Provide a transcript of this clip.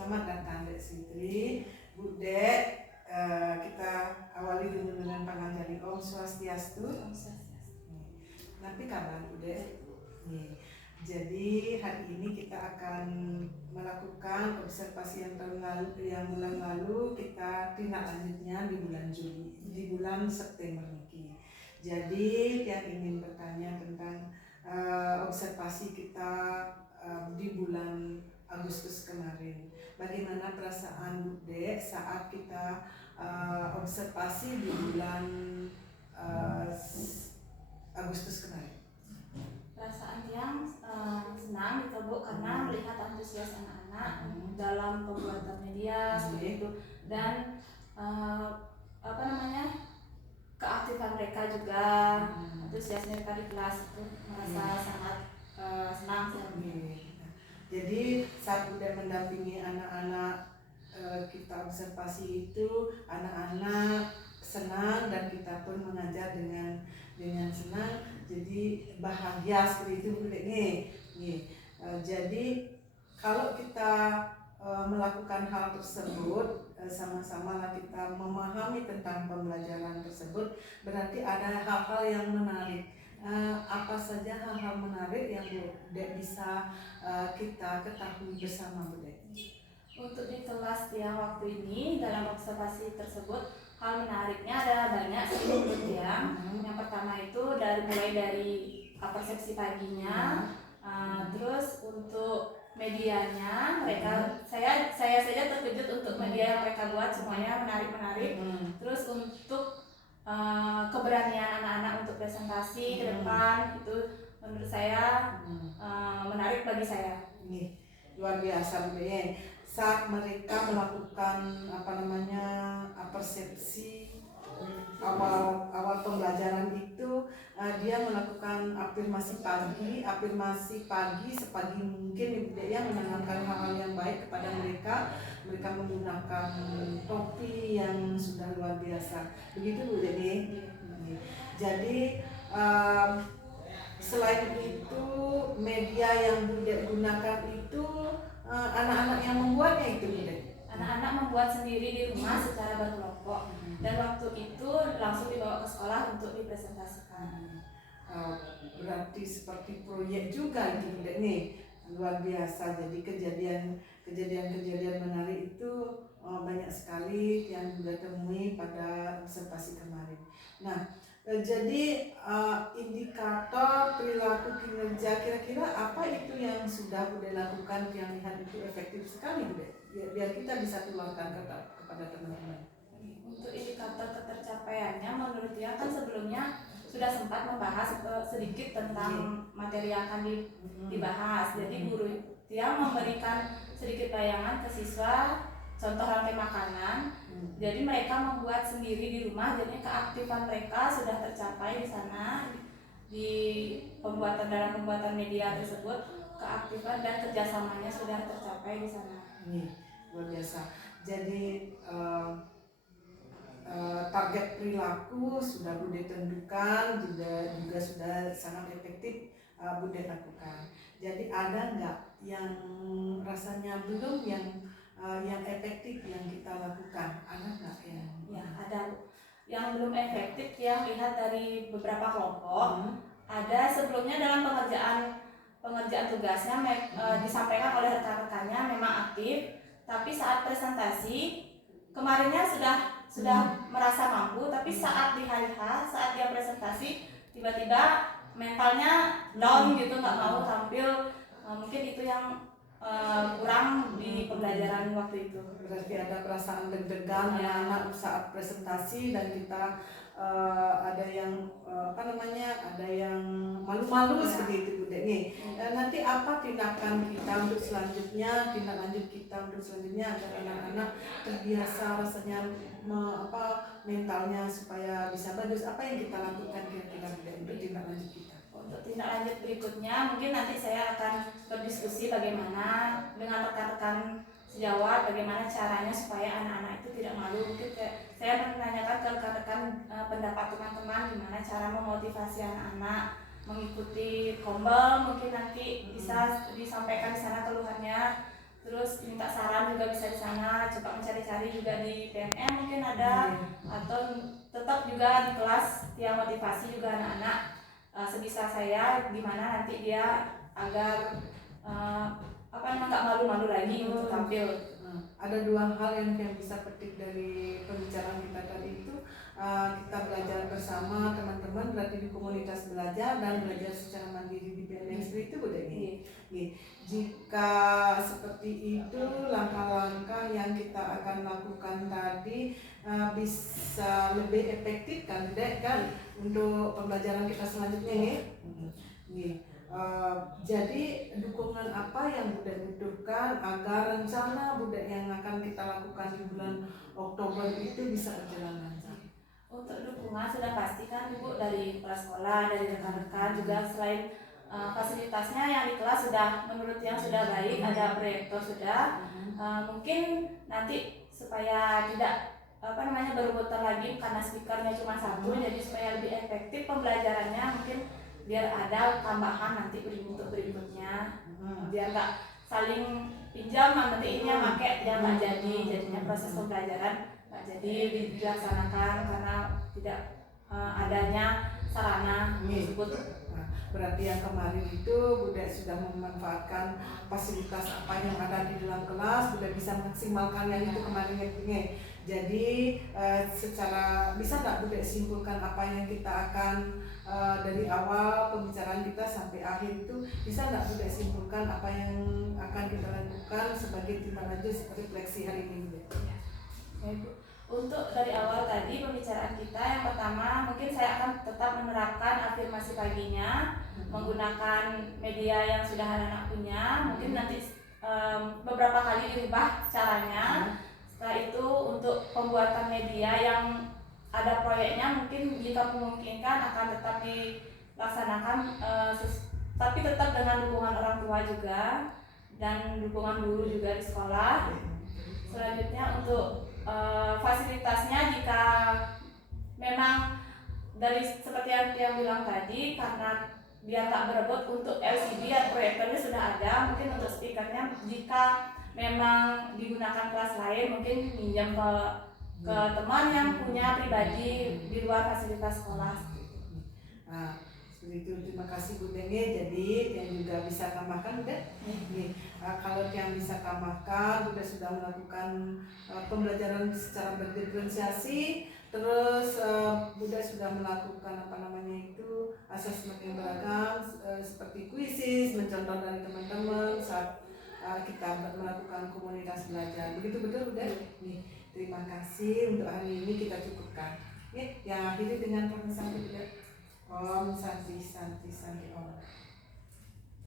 Selamat datang Dek Sitri, Bu Dek. Kita awali dulu dengan panganjali Om Swastiastu. Om Swastiastu. Tapi kabar Bu Dek. Nih, jadi hari ini kita akan melakukan observasi yang bulan lalu, kita tindak lanjutnya di bulan Juli, di bulan September niki. Jadi yang ingin bertanya tentang observasi kita di bulan Agustus kemarin. Bagaimana perasaan Bu Dek saat kita observasi di bulan Agustus kemarin? Perasaan yang senang gitu Bu, karena melihat antusias anak-anak dalam pembuatan media seperti itu, dan keaktifan mereka juga, antusias mereka di kelas itu merasa sangat senang sih. Jadi saat udah mendampingi anak-anak kita observasi itu, anak-anak senang dan kita pun mengajar dengan senang, jadi bahagia seperti itu Bu Dek. Jadi kalau kita melakukan hal tersebut, sama-sama lah kita memahami tentang pembelajaran tersebut, berarti ada hal-hal yang menarik. Apa saja hal-hal menarik yang Bu Dek bisa kita ketahui bersama Bu Dek? Untuk di kelas yang waktu ini dalam observasi tersebut, hal menariknya adalah banyak sih menurut Tiang. Yang pertama itu mulai dari persepsi paginya, terus untuk medianya mereka, saya saja terkejut untuk media yang mereka buat, semuanya menarik. Terus untuk keberanian anak-anak untuk presentasi ke depan, itu menurut saya menarik bagi saya. Luar biasa Bu Dek. Saat mereka melakukan persepsi awal pembelajaran itu, dia melakukan afirmasi pagi sepagi mungkin Ibu Dek yang menanamkan hal-hal yang baik kepada mereka menggunakan topi yang sudah luar biasa, begitu Bu Dek. Jadi selain itu, media yang Bu Dek gunakan itu anak-anak yang membuatnya itu Bu Dek? Anak-anak membuat sendiri di rumah secara berkelompok, dan waktu itu langsung dibawa ke sekolah untuk dipresentasikan. Berarti seperti proyek juga itu Bu Dek nih, luar biasa. Jadi kejadian menarik itu banyak sekali yang sudah temui pada observasi kemarin. Nah, jadi indikator perilaku kinerja, kira-kira apa itu yang sudah Bu Dek lakukan yang lihat itu efektif sekali Bu Dek, biar kita bisa tularkan kepada teman-teman. Untuk indikator ketercapaiannya, menurut dia kan sebelumnya sudah sempat membahas sedikit tentang materi yang akan dibahas. Jadi guru dia memberikan sedikit bayangan ke siswa, contoh rantai makanan. Jadi mereka membuat sendiri di rumah, jadi keaktifan mereka sudah tercapai di sana, di dalam pembuatan media tersebut. Keaktifan dan kerjasamanya sudah tercapai di sana. Luar biasa. Jadi target perilaku sudah Bu Dek tentukan, juga sudah sangat efektif Bu Dek lakukan. Jadi ada nggak yang rasanya belum yang efektif yang kita lakukan? Ada nggak yang? Ya, ada yang belum efektif yang lihat dari beberapa kelompok. Ada sebelumnya dalam pengerjaan tugasnya disampaikan oleh rekan-rekannya memang aktif, tapi saat presentasi kemarinnya sudah merasa mampu, tapi saat di hari H, saat dia presentasi, tiba-tiba mentalnya down gitu, nggak mau tampil. Mungkin itu yang kurang di pembelajaran waktu itu. Berarti ada perasaan deg-degan anak-anak saat presentasi, dan kita ada yang ada yang malu-malu seperti itu Bu Dek. Nanti apa tindak lanjut kita untuk selanjutnya agar anak-anak terbiasa rasanya mentalnya supaya bisa bagus? Apa yang kita lakukan kira-kira untuk tindak lanjut kita? Untuk tindak lanjut berikutnya mungkin nanti saya akan berdiskusi bagaimana dengan rekan-rekan sejawat, bagaimana caranya supaya anak-anak itu tidak malu. Mungkin saya menanyakan ke rekan-rekan pendapat teman-teman gimana cara memotivasi anak-anak mengikuti Kombel. Mungkin nanti bisa disampaikan di sana keluhannya, terus minta saran juga bisa cari juga di PNM mungkin ada, atau tetap juga di kelas yang motivasi juga anak-anak sebisa saya gimana nanti dia agar nggak malu-malu lagi untuk tampil. Ada dua hal yang bisa petik dari pembicaraan kita tadi itu. Kita belajar bersama teman-teman, berarti di komunitas belajar dan belajar secara mandiri di PNS itu udah ini. Jika seperti itu, langkah-langkah yang kita akan lakukan tadi bisa lebih efektif kan, Dek, kan, untuk pembelajaran kita selanjutnya nih. Jadi dukungan apa yang Bunda butuhkan agar rencana Bunda yang akan kita lakukan di bulan Oktober itu bisa berjalan lancar? Untuk dukungan sudah pasti kan Ibu dari kepala sekolah, dari rekan-rekan juga, selain fasilitasnya yang di kelas sudah menurut yang sudah baik, ada proyektor sudah, mungkin nanti supaya tidak berebutan lagi karena speakernya cuma satu, jadi supaya lebih efektif pembelajarannya mungkin biar ada tambahan nanti untuk berikutnya, biar nggak saling pinjam nanti ini yang pakai dia nggak jadi, jadinya proses pembelajaran nggak jadi dilaksanakan karena tidak adanya sarana tersebut. Berarti yang kemarin itu Bunda sudah memanfaatkan fasilitas apa yang ada di dalam kelas, Bunda bisa maksimalkan yang itu kemarin ya. Jadi secara bisa nggak Bunda simpulkan apa yang kita akan dari awal pembicaraan kita sampai akhir itu, bisa nggak Bunda simpulkan apa yang akan kita lakukan sebagai tindak lanjut refleksi hari ini, Bunda? Ya, Ibu. Untuk dari awal tadi pembicaraan kita, yang pertama mungkin saya akan tetap menerapkan afirmasi paginya menggunakan media yang sudah anak-anak punya, mungkin nanti beberapa kali dirubah caranya. Setelah itu untuk pembuatan media yang ada proyeknya mungkin jika memungkinkan akan tetap dilaksanakan, tapi tetap dengan dukungan orang tua juga dan dukungan guru juga di sekolah. Selanjutnya untuk fasilitasnya, jika memang dari seperti yang bilang tadi, karena biar tak berebut, untuk LCD atau proyektornya sudah ada, mungkin untuk speakernya jika memang digunakan kelas lain mungkin pinjam ke teman yang punya pribadi di luar fasilitas sekolah. Seperti itu, terima kasih Bu Denge. Jadi yang juga bisa tambahkan Bunda, kalau yang bisa tambahkan, Bunda sudah melakukan pembelajaran secara berdiferensiasi, terus Bunda sudah melakukan asesmen yang beragam seperti kuisis, mencontoh dari teman-teman saat kita melakukan komunitas belajar. Begitu betul Bunda? Terima kasih, untuk hari ini kita cukupkan. Yang akhiri dengan pesan Bunda. Om Santi Santi Santi Om.